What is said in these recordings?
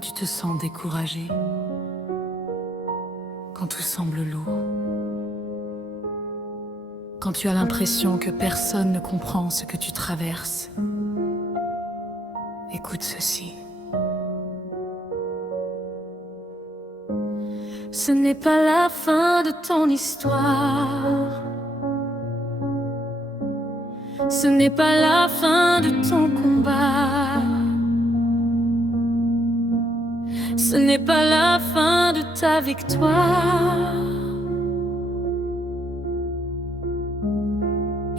Quand tu te sens découragé, quand tout semble lourd, quand tu as l'impression que personne ne comprend ce que tu traverses, écoute ceci. Ce n'est pas la fin de ton histoire. Ce n'est pas la fin de ton combat. Ce n'est pas la fin de ta victoire.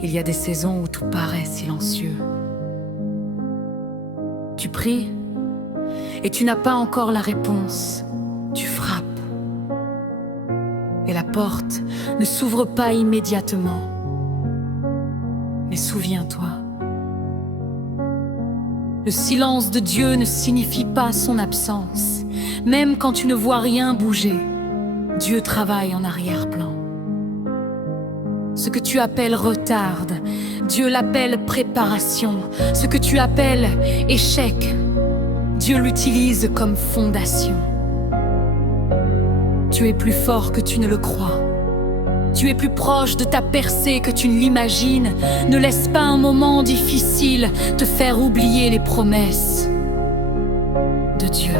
Il y a des saisons où tout paraît silencieux. Tu pries et tu n'as pas encore la réponse. Tu frappes et la porte ne s'ouvre pas immédiatement. Mais souviens-toi, le silence de Dieu ne signifie pas son absence. Même quand tu ne vois rien bouger, Dieu travaille en arrière-plan. Ce que tu appelles retard, Dieu l'appelle préparation. Ce que tu appelles échec, Dieu l'utilise comme fondation. Tu es plus fort que tu ne le crois. Tu es plus proche de ta percée que tu ne l'imagines. Ne laisse pas un moment difficile te faire oublier les promesses de Dieu.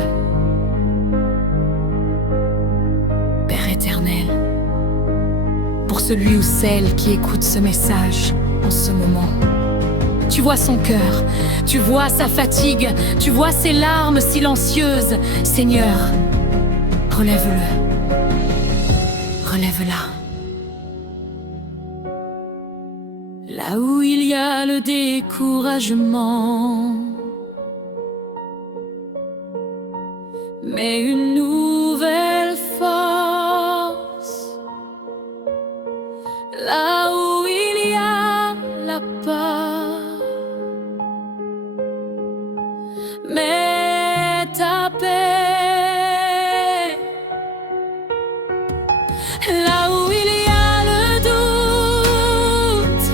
Père éternel, pour celui ou celle qui écoute ce message en ce moment, tu vois son cœur, tu vois sa fatigue, tu vois ses larmes silencieuses. Seigneur, relève-le, relève-la. Là où il y a le découragement, mais une nouvelle force. Là où il y a la peur, mais ta paix. Là où il y a le doute,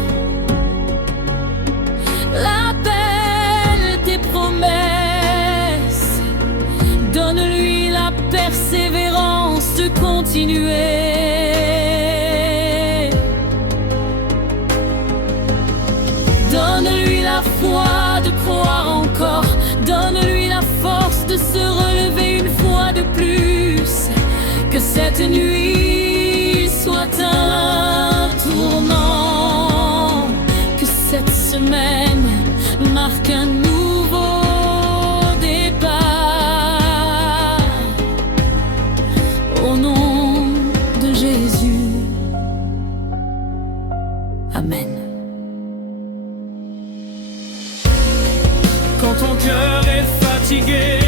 l'appel tes promesses. Donne-lui la persévérance de continuer. Donne-lui la foi de croire encore. Donne-lui la force de se relever une fois de plus. Que cette nuit soit un tournant. Que cette semaine marque un nouveau départ. Au nom de Jésus. Amen. Quand ton cœur est fatigué,